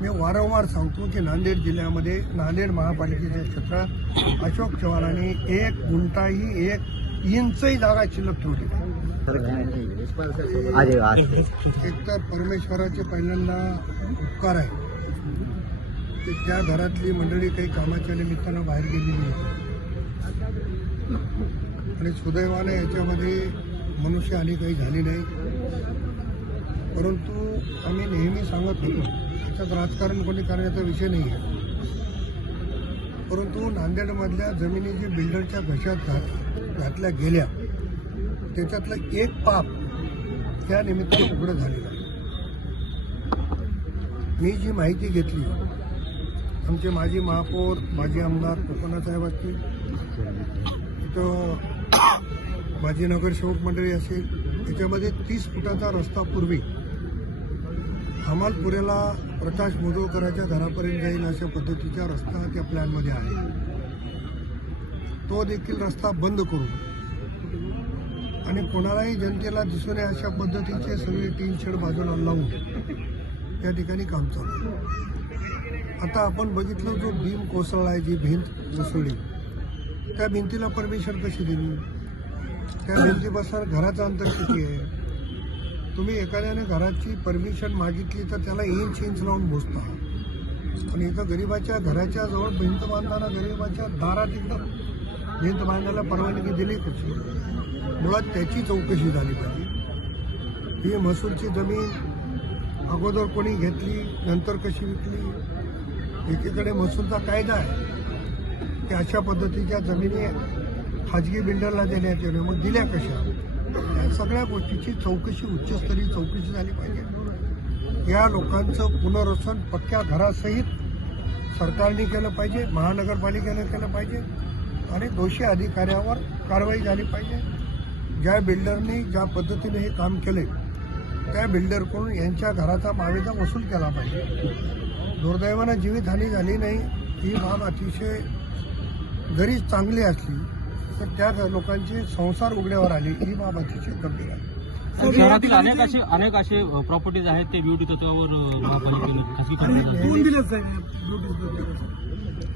मी वारंवार सांगतो की नांदेड जिल्ह्यामध्ये नांदेड महापालिकेच्या क्षेत्रात अशोक चव्हाणांनी एक गुंठाही एक इंचही जागा शिल्लक ठेवली एकतर परमेश्वराचे पहिल्यांदा उपकार आहे. की त्या घरातली मंडळी काही कामाच्या निमित्तानं बाहेर गेलेली होती आणि सुदैवाने याच्यामध्ये मनुष्यहानी काही झाली नाही. परंतु आम्ही नेहमी सांगत होतो त्यात राजकारण कोणी करण्याचा विषय नाही आहे. परंतु नांदेडमधल्या जमिनी जी बिल्डरच्या घशात घात घातल्या गेल्या त्याच्यातलं एक पाप त्या निमित्तानं उघडं झालेलं आहे. मी जी माहिती घेतली आमचे माजी महापौर माजी आमदार कोकणासाहेब असतील इथं माजी नगरसेवक मंडळी असेल त्याच्यामध्ये तीस फुटाचा रस्ता पूर्वी हमालपुऱ्याला प्रकाश मोदोळकरांच्या घरापर्यंत जाईल अशा पद्धतीचा रस्ता त्या प्लॅनमध्ये आहे. तो देखील रस्ता बंद करू आणि कोणालाही जनतेला दिसू नये अशा पद्धतीचे सगळे टीन शेड बाजूला लावून त्या ठिकाणी काम चालू. आता आपण बघितलं जो भीम कोसळला आहे जी भिंत कोसळली त्या भिंतीला परमिशन कशी दिली? त्या भिंतीपासून घराचं अंतर किती आहे? तुम्ही एखाद्याने घराची परमिशन मागितली तर त्याला इंच इंच लावून मोजता पण इथं गरिबाच्या घराच्या जवळ भिंत बांधताना गरिबाच्या दारात एकदम भिंत बांधायला परवानगी दिली कशी मुळात त्याची चौकशी झाली पाहिजे. ही महसूलची जमीन अगोदर कोणी घेतली नंतर कशी विकली? एकीकडे महसूलचा कायदा आहे. की अशा पद्धतीच्या जमिनी खाजगी बिल्डरला देण्यात येणे मग दिल्या कशा? या सगळ्या गोष्टीची चौकशी उच्चस्तरीय चौकशी झाली पाहिजे. या लोकांचं पुनर्वसन पक्क्या घरासहित सरकारने केलं पाहिजे महानगरपालिकेनं केलं पाहिजे आणि दोषी अधिकाऱ्यावर कारवाई झाली पाहिजे. ज्या बिल्डरनी ज्या पद्धतीने हे काम केले त्या बिल्डरकडून यांच्या घराचा मावेजा वसूल केला पाहिजे. दुर्दैवानं जीवितहानी झाली नाही. ही बाब अतिशय जरी चांगली असली तर त्या लोकांचे संसार उघड्यावर आले ही बाब अतिशय गंभीर आहे शहरातील अनेक असे अनेक असे प्रॉपर्टीज आहेत ते ब्युटी तत्वावर.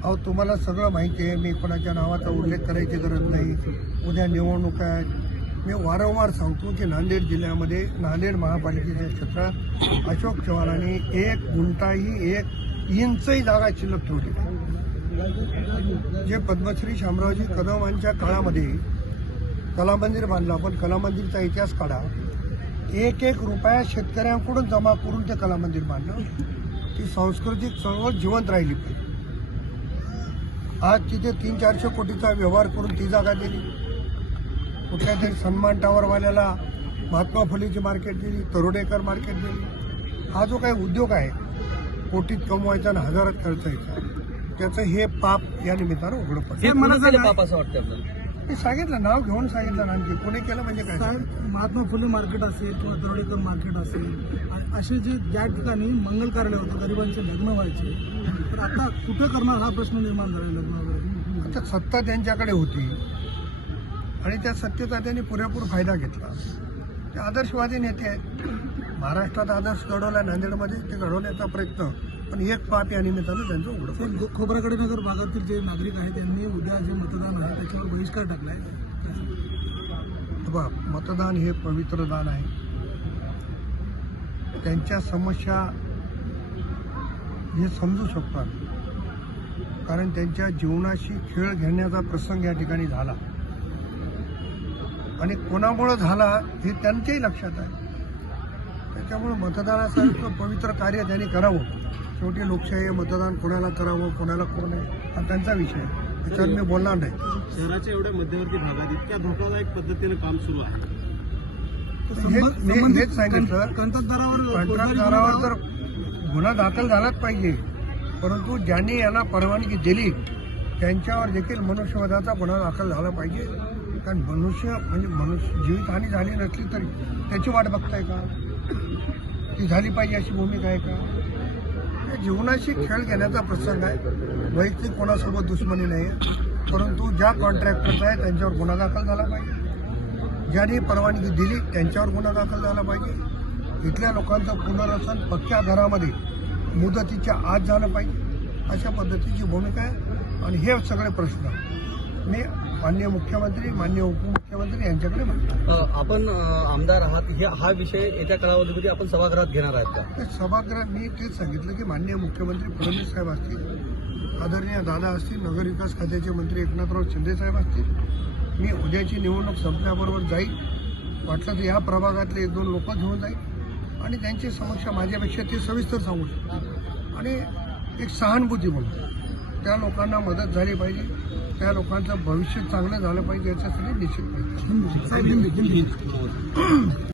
अहो तुम्हाला सगळं माहिती आहे मी कोणाच्या नावाचा उल्लेख करायची गरज नाही उद्या निवडणुका आहेत मी वारंवार सांगतो की नांदेड जिल्ह्यामध्ये नांदेड महापालिकेच्या क्षेत्रात अशोक चव्हाणांनी एक गुंठाही एक इंचही जागा शिल्लक ठेवली. जे पद्मश्री शामरावजी कदमांच्या काळामध्ये कला मंदिर बांधलं पण कला मंदिरचा इतिहास काढा. एक एक रुपया शेतकऱ्यांकडून जमा करून ते कला मंदिर बांधलं. ती सांस्कृतिक चळवळ जिवंत राहिली पाहिजे आज तिथे तीन चारशे कोटीचा व्यवहार करून ती जागा दिली. कुठल्या तरी सन्मान टावरवाल्याला महात्मा फुलेची मार्केट दिली तरोडेकर मार्केट दिली हा जो काही उद्योग आहे कोटीत कमवायचा आणि हजारात खर्चायचा. त्याचं हे पाप या निमित्तानं उघडं हे पडलं असं वाटतं आपल्याला? मी सांगितलं नाव घेऊन सांगितलं ना आणखी. कोणी केलं म्हणजे काय? महात्मा फुले मार्केट असेल किंवा दरोडेकर मार्केट असेल असे जे ज्या ठिकाणी मंगल कार्यालय होतं गरिबांचे लग्न व्हायचे तर आता कुठं करणार हा प्रश्न निर्माण झाला लग्न वगैरे आता सत्ता त्यांच्याकडे होती आणि त्या सत्तेचा त्यांनी पुरेपूर फायदा घेतला. ते आदर्शवादी नेते आहेत. महाराष्ट्रात आदर्श घडवला नांदेडमध्ये ते घडवण्याचा प्रयत्न पण एक पाप या निमित्तानं त्यांचं उघडं खोब्रागडे नगर भागातील जे नागरिक आहेत त्यांनी उद्या जे मतदान आहे त्याच्यावर बहिष्कार टाकलाय. बघा मतदान हे पवित्र दान आहे. त्यांच्या समस्या हे समजू शकतो आम्ही कारण त्यांच्या जीवनाशी खेळ घेण्याचा प्रसंग या ठिकाणी झाला. आणि कोणामुळं झाला हे त्यांच्याही लक्षात आहे. त्याच्यामुळे मतदानासारखं पवित्र कार्य त्यांनी करावं. शेवटी लोकशाही आहे, मतदान कोणाला करावं कोणाला करू नये हा त्यांचा विषय आहे. त्याच्यावर मी बोलणार नाही. शहराच्या एवढ्या मध्यवर्ती भागात इतक्या धोकादायक पद्धतीने काम सुरू आहे. हेच- हे- हेच सांगितलं. कंत्राटदारावर कंत्राटदारावर तर गुन्हा दाखल झालाच पाहिजे. परंतु ज्यांनी यांना परवानगी दिली त्यांच्यावर देखील मनुष्यवधाचा गुन्हा दाखल झाला पाहिजे. कारण मनुष्य म्हणजे मनुष्य जीवितहानी झाली नसली तरी त्याची वाट बघताय का? ती झाली पाहिजे अशी भूमिका आहे का? जीवनाशी खेळ घेण्याचा प्रसंग आहे. वैयक्तिक कोणासोबत दुश्मनी नाही आहे परंतु ज्या कॉन्ट्रॅक्टरचा आहे त्यांच्यावर गुन्हा दाखल झाला पाहिजे. ज्यांनी परवानगी दिली त्यांच्यावर गुन्हा दाखल झाला पाहिजे. इथल्या लोकांचं पुनर्वसन पक्क्या घरामध्ये मुदतीच्या आत झालं पाहिजे. अशा पद्धतीची भूमिका आहे. आणि हे सगळे प्रश्न मी माननीय मुख्यमंत्री माननीय उपमुख्यमंत्री यांच्याकडे आपण आमदार आहात हे हा विषय येत्या कालावधीमध्ये आपण सभागृहात घेणार आहेत का? सभागृहात मी तेच सांगितलं की माननीय मुख्यमंत्री फडणवीस साहेब असतील आदरणीय दादा असतील नगरविकास खात्याचे मंत्री एकनाथराव शिंदे साहेब असतील मी उद्याची निवडणूक संपल्याबरोबर जाईल वाटलं तर या प्रभागातले एक दोन लोक घेऊन जाईल आणि त्यांची समस्या माझ्यापेक्षा ते सविस्तर सांगू शकतात आणि एक सहानुभूती म्हणून. त्या लोकांना मदत झाली पाहिजे. त्या लोकांचं भविष्य चांगलं झालं पाहिजे याच्यासाठी निश्चित पाहिजे